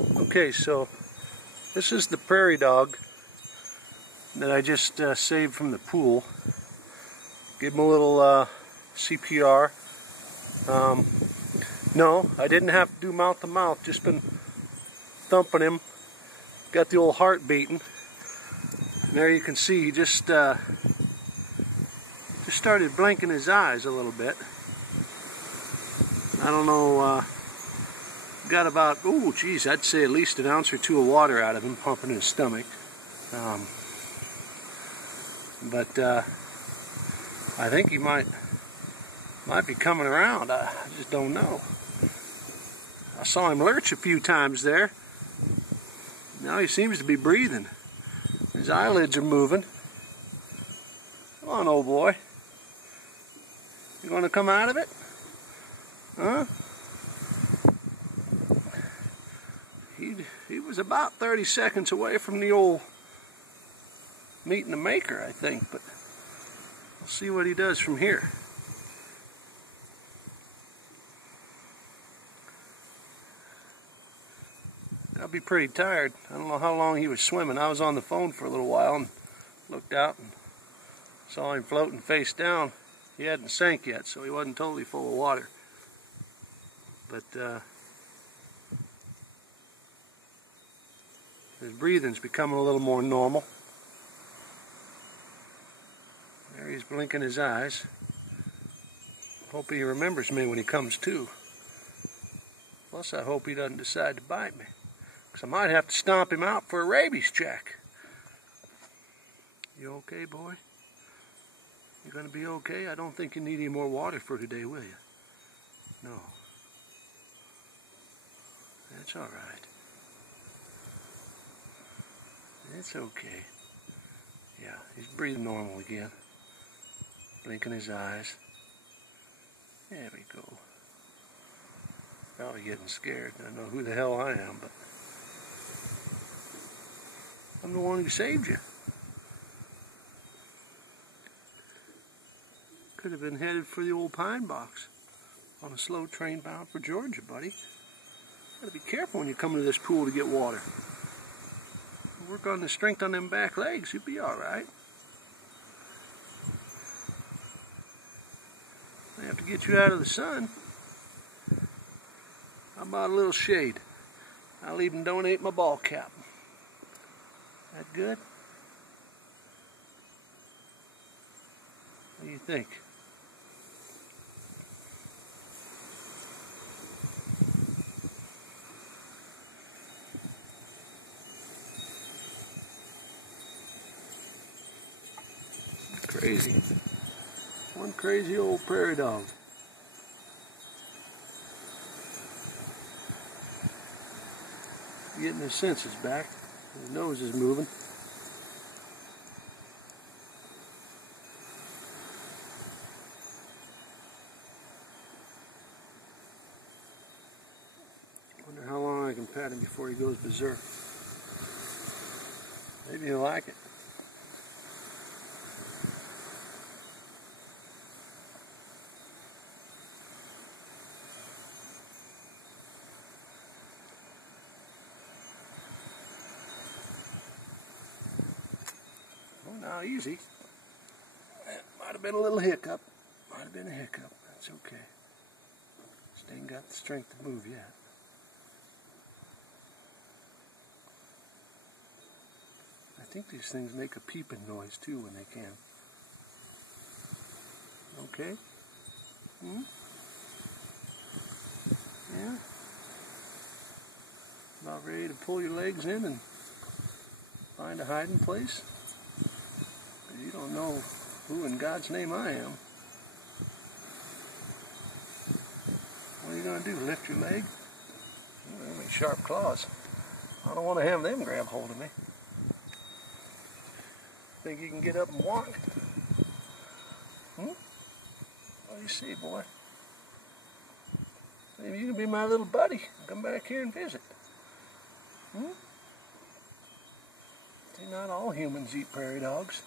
Okay, so this is the prairie dog that I just saved from the pool. Give him a little CPR. No, I didn't have to do mouth to mouth, just been thumping him. Got the old heart beating. And there you can see he just started blinking his eyes a little bit. I don't know, got about, oh geez, I'd say at least an ounce or two of water out of him pumping his stomach. But I think he might be coming around. I just don't know. I saw him lurch a few times there. Now he seems to be breathing. His eyelids are moving. Come on, old boy. You want to come out of it? Huh? He was about 30 seconds away from the old meeting the maker, I think, but we'll see what he does from here. I'll be pretty tired. I don't know how long he was swimming. I was on the phone for a little while and looked out and saw him floating face down. He hadn't sank yet, so he wasn't totally full of water. But his breathing's becoming a little more normal. There he's blinking his eyes. Hope he remembers me when he comes to. Plus I hope he doesn't decide to bite me, because I might have to stomp him out for a rabies check. You okay, boy? You gonna be okay? I don't think you need any more water for today, will you? No. That's all right. It's okay. Yeah, he's breathing normal again. Blinking his eyes. There we go. Probably getting scared. I don't know who the hell I am, but I'm the one who saved you. Could have been headed for the old pine box on a slow train bound for Georgia, buddy. Gotta be careful when you come into this pool to get water. Work on the strength on them back legs, you'll be alright. I have to get you out of the sun. How about a little shade? I'll even donate my ball cap. That good? What do you think? Crazy. One crazy old prairie dog. Getting his senses back. His nose is moving. Wonder how long I can pat him before he goes berserk. Maybe he'll like it. Now easy. That might have been a little hiccup. Might have been a hiccup. That's okay. Just ain't got the strength to move yet. I think these things make a peeping noise too when they can. Okay? Hmm? Yeah? About ready to pull your legs in and find a hiding place? You don't know who in God's name I am. What are you going to do, lift your leg? Oh, them ain't sharp claws. I don't want to have them grab hold of me. Think you can get up and walk? Hmm? What do you see, boy? Maybe you can be my little buddy. Come back here and visit. Hmm? See, not all humans eat prairie dogs.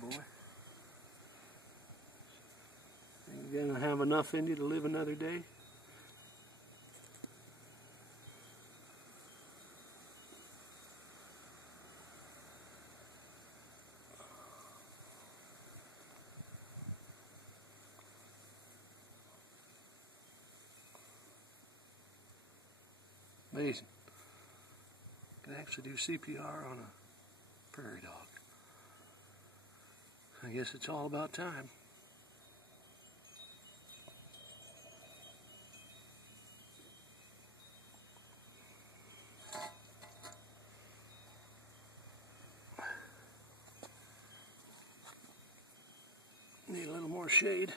boy. You gonna have enough in you to live another day? Amazing. Can actually do CPR on a prairie dog. I guess it's all about time. Need a little more shade,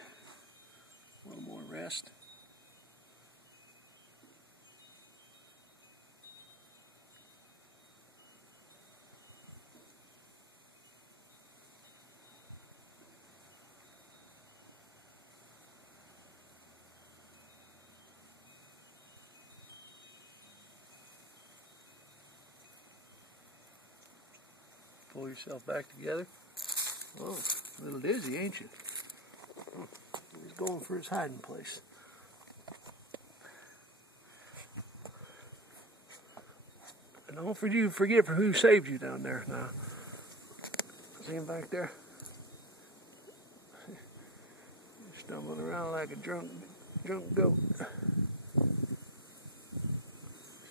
a little more rest. Pull yourself back together. Oh, a little dizzy, ain't you? He's going for his hiding place. And don't forget who saved you down there now. See him back there? He's stumbling around like a drunk goat.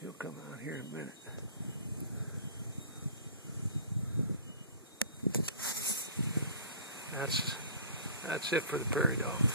He'll come out here in a minute. That's it for the prairie dog.